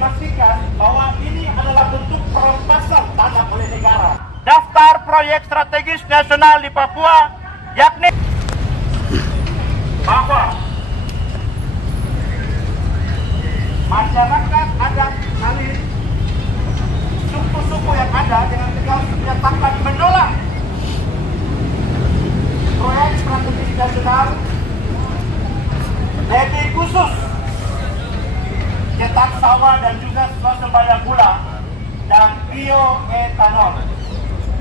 memastikan bahwa ini adalah bentuk perampasan tanah oleh negara. Daftar proyek strategis nasional di Papua, yakni bahwa masyarakat adat Salit, suku-suku yang ada dengan tegas menyatakan menolak proyek strategis nasional jadi khusus cetak sawah dan juga swasembada gula dan bioetanol.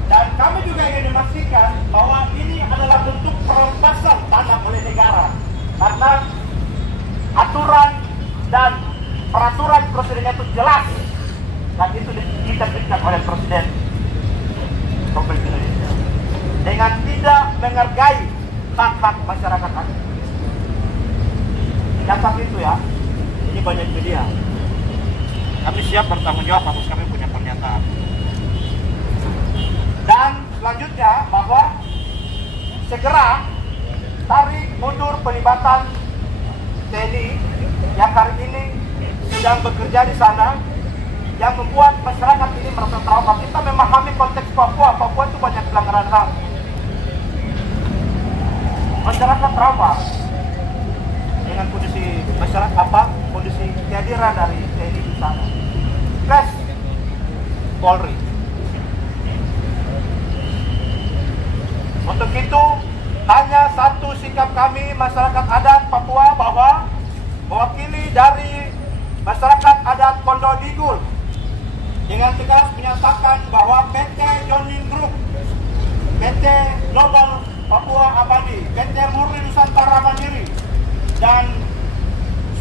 Dan kami juga ingin memastikan bahwa ini adalah bentuk perampasan tanah oleh negara karena aturan dan peraturan presidennya itu jelas dan itu diterbitkan oleh Presiden Republik Indonesia dengan tidak menghargai hak-hak masyarakat adat. Catat itu ya, ini banyak media. Kami siap bertanggung jawab atas kami punya pernyataan. Dan selanjutnya bahwa segera tarik mundur pelibatan TNI yang hari ini sedang bekerja di sana, yang membuat masyarakat ini merasa trauma. Kita memahami konteks Papua. Papua itu banyak pelanggaran HAM. Masyarakat trauma dengan kondisi masyarakat kondisi kehadiran dari TNI di sana. Plus Polri. Untuk itu hanya satu sikap kami masyarakat adat Papua bahwa mewakili dari masyarakat adat Pondok Digul dengan tegas menyatakan bahwa PT Jonin Group, PT Global Papua Abadi, PT Murni Nusantara Mandiri, dan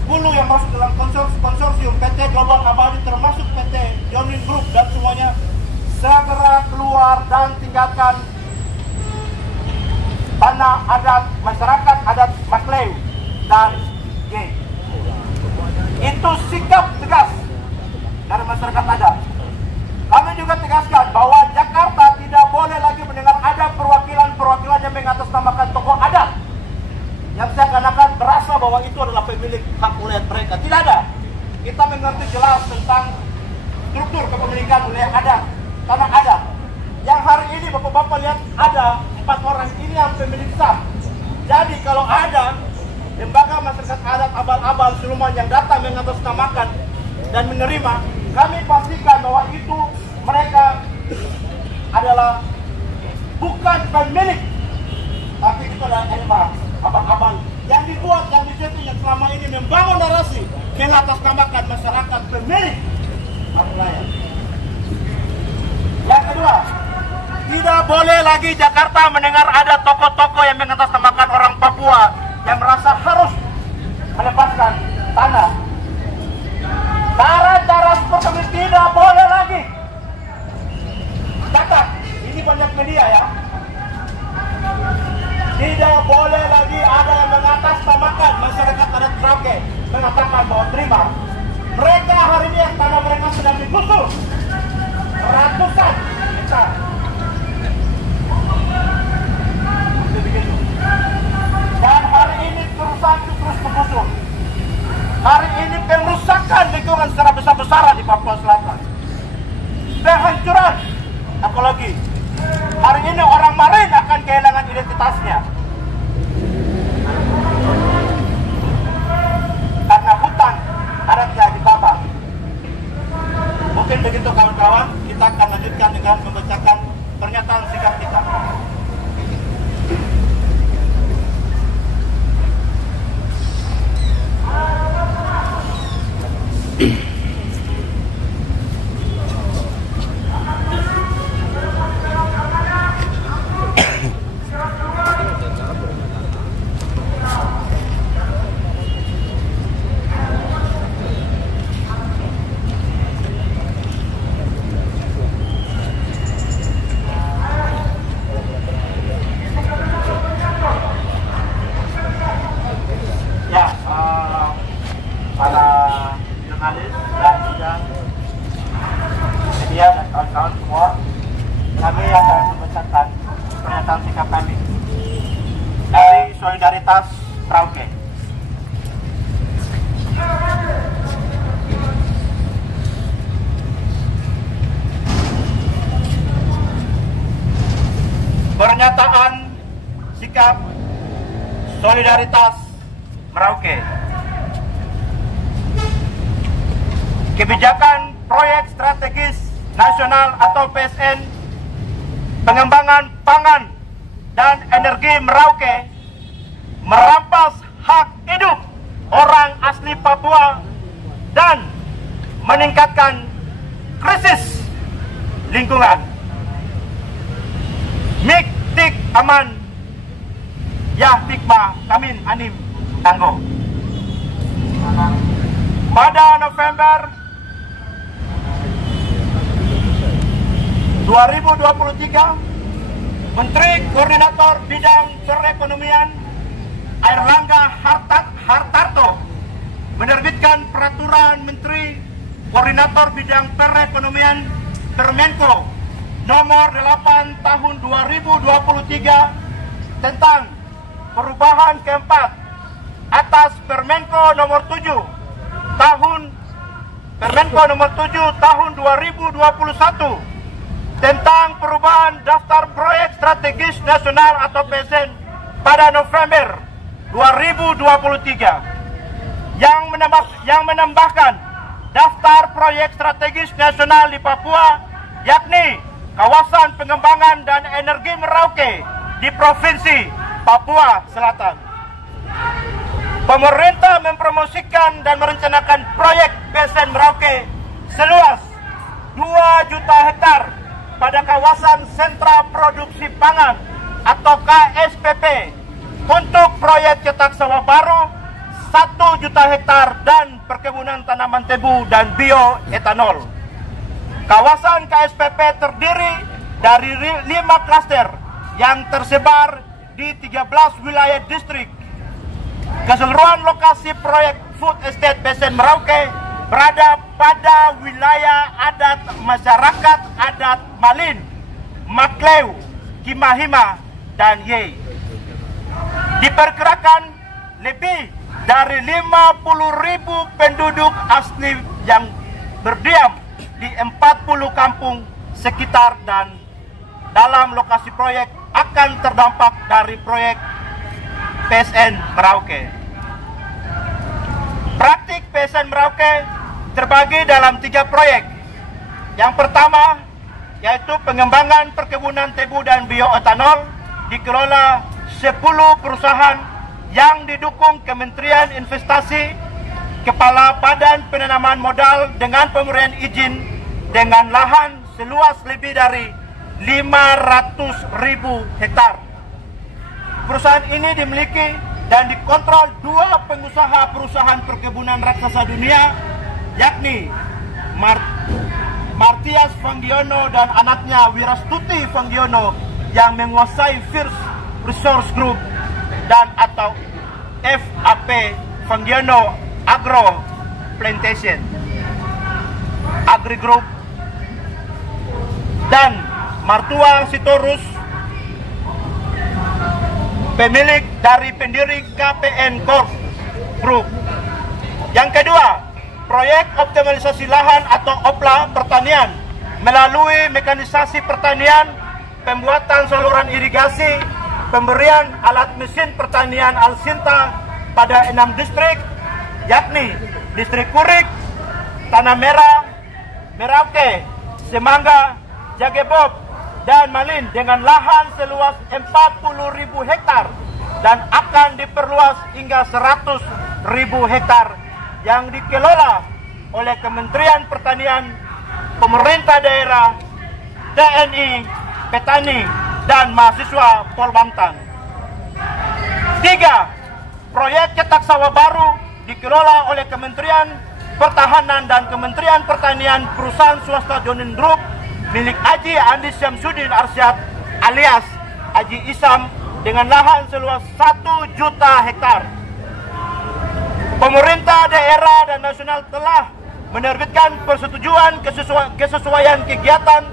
10 yang masuk dalam konsorsium PT Global Abadi termasuk PT Jonin Group dan semuanya segera keluar dan tinggalkan tanah adat masyarakat adat Masleu dan G. Itu sikap tegas dari masyarakat adat. Kami juga tegaskan bahwa Jakarta tidak boleh lagi mendengar ada perwakilan-perwakilan yang mengatasnamakan tokoh adat yang seakan-akan berasa bahwa itu adalah pemilik hak wilayah mereka. Tidak ada. Kita mengerti jelas tentang struktur kepemilikan wilayah adat, tanah adat. Yang hari ini Bapak-Bapak lihat ada 4 orang ini yang pemilik sah. Jadi kalau ada lembaga masyarakat adat abal-abal siluman yang datang mengatasnamakan dan menerima, kami pastikan bahwa itu mereka adalah bukan pemilik, tapi itu adalah elma abal-abal yang dibuat, yang disetting, yang selama ini membangun narasi mengatasnamakan masyarakat pemilik hak wilayah. Yang kedua, tidak boleh lagi Jakarta mendengar ada tokoh-tokoh yang mengatasnamakan orang Papua yang merasa harus melepaskan tanah. Cara-cara seperti ini tidak boleh lagi. Catat, ini banyak media ya. Tidak boleh lagi ada yang mengatasnamakan masyarakat adat Merauke, mengatakan bahwa terima. Mereka hari ini yang tanah mereka sedang digusur ratusan hektar. Dan hari ini kerusakan terus menggusur. Hari ini perusakan lingkungan secara besar-besaran di Papua Selatan. Penghancuran ekologi. Hari ini orang Marin akan kehilangan identitasnya. Karena hutan adatnya ditambah. Mungkin begitu kawan-kawan, kita akan lanjutkan dengan membacakan pernyataan sikap kita. Solidaritas Merauke. pernyataan sikap solidaritas Merauke. Kebijakan proyek strategis nasional atau PSN pengembangan pangan dan energi Merauke merampas hak hidup orang asli Papua dan meningkatkan krisis lingkungan. Mik tik aman ya tikma kamin anim tanggo. Pada November 2023, Menteri Koordinator Bidang Perekonomian Airlangga Hartarto menerbitkan Peraturan Menteri Koordinator Bidang Perekonomian Permenko nomor 8 tahun 2023 tentang perubahan keempat atas Permenko nomor 7 tahun 2021 tentang perubahan daftar proyek strategis nasional atau PSN pada November 2023 yang menambahkan daftar proyek strategis nasional di Papua, yakni kawasan pengembangan dan energi Merauke di Provinsi Papua Selatan. Pemerintah mempromosikan dan merencanakan proyek PSN Merauke seluas 2 juta hektar pada kawasan sentra produksi pangan atau KSPP untuk proyek cetak sawah baru 1 juta hektar dan perkebunan tanaman tebu dan bioetanol. Kawasan KSPP terdiri dari 5 klaster yang tersebar di 13 wilayah distrik. Keseluruhan lokasi proyek food estate PSN Merauke berada pada wilayah adat masyarakat adat Malin, Makleu, Kimahima, dan Yei. Diperkirakan lebih dari 50.000 penduduk asli yang berdiam di 40 kampung sekitar dan dalam lokasi proyek akan terdampak dari proyek PSN Merauke. Praktik PSN Merauke terbagi dalam 3 proyek. Yang pertama yaitu pengembangan perkebunan tebu dan bioetanol dikelola 10 perusahaan yang didukung Kementerian Investasi, Kepala Badan Penanaman Modal dengan pemberian izin dengan lahan seluas lebih dari 500.000 hektar. Perusahaan ini dimiliki dan dikontrol 2 pengusaha perusahaan perkebunan raksasa dunia, yakni Martias Fangiono dan anaknya Wirastuti Fangiono yang menguasai First Resource Group dan atau FAP Fangiono Agro Plantation Agri Group dan Martua Sitorus, pemilik dari pendiri KPN Corp Group. Yang kedua, proyek optimalisasi lahan atau OPLA pertanian melalui mekanisasi pertanian, pembuatan saluran irigasi, pemberian alat mesin pertanian Alsinta pada 6 distrik, yakni Distrik Kurik, Tanah Merah, Merauke, Semangga, Jagebob, dan Malin dengan lahan seluas 40.000 hektar dan akan diperluas hingga 100.000 hektar yang dikelola oleh Kementerian Pertanian, pemerintah daerah, TNI, petani, dan mahasiswa Polbangtan. 3. Proyek cetak sawah baru dikelola oleh Kementerian Pertahanan dan Kementerian Pertanian perusahaan swasta Jonin Group milik Haji Andi Syamsuddin Arsyad alias Haji Isam dengan lahan seluas 1 juta hektar. Pemerintah daerah dan nasional telah menerbitkan persetujuan kesesuaian kegiatan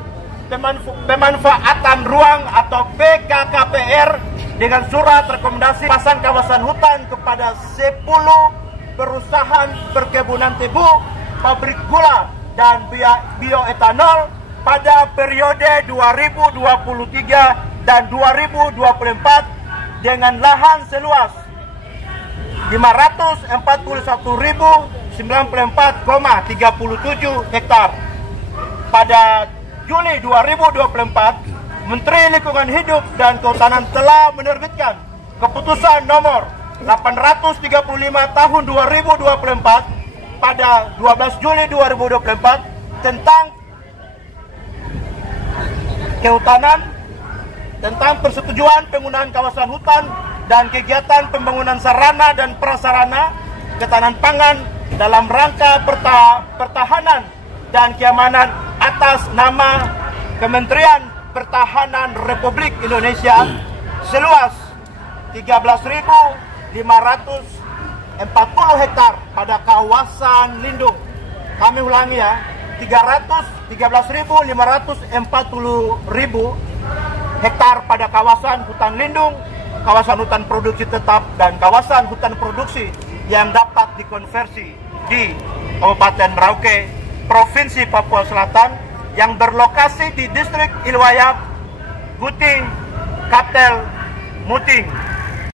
pemanfaatan ruang atau PKKPR dengan surat rekomendasi pasang kawasan hutan kepada 10 perusahaan perkebunan tebu, pabrik gula, dan bioetanol pada periode 2023 dan 2024 dengan lahan seluas 541.094,37 hektar. Pada Juli 2024, Menteri Lingkungan Hidup dan Kehutanan telah menerbitkan Keputusan Nomor 835 Tahun 2024 pada 12 Juli 2024 tentang kehutanan, tentang persetujuan penggunaan kawasan hutan dan kegiatan pembangunan sarana dan prasarana ketahanan pangan dalam rangka pertahanan dan keamanan atas nama Kementerian Pertahanan Republik Indonesia seluas 13.540 hektar pada kawasan lindung. Kami ulangi ya, 13.540 hektar pada kawasan hutan lindung, kawasan hutan produksi tetap, dan kawasan hutan produksi yang dapat dikonversi di Kabupaten Merauke, Provinsi Papua Selatan, yang berlokasi di Distrik Ilwayap, Guting, Kaptel, Muting.